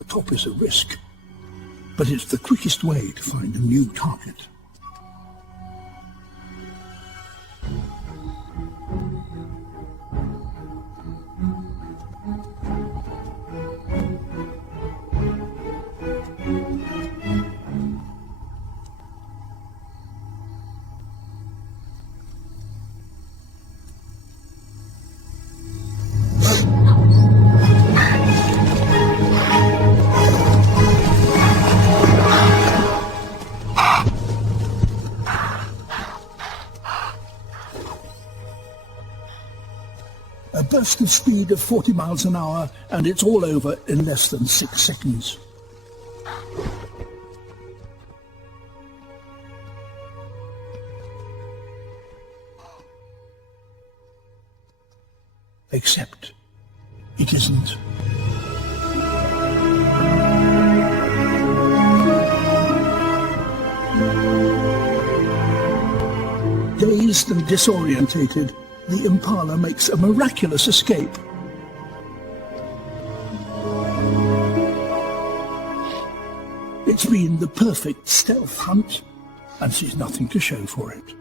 The top is a risk, but it's the quickest way to find a new target. A burst of speed of 40 miles an hour, and it's all over in less than 6 seconds. Except it isn't. Dazed and disorientated, the impala makes a miraculous escape. It's been the perfect stealth hunt, and she's nothing to show for it.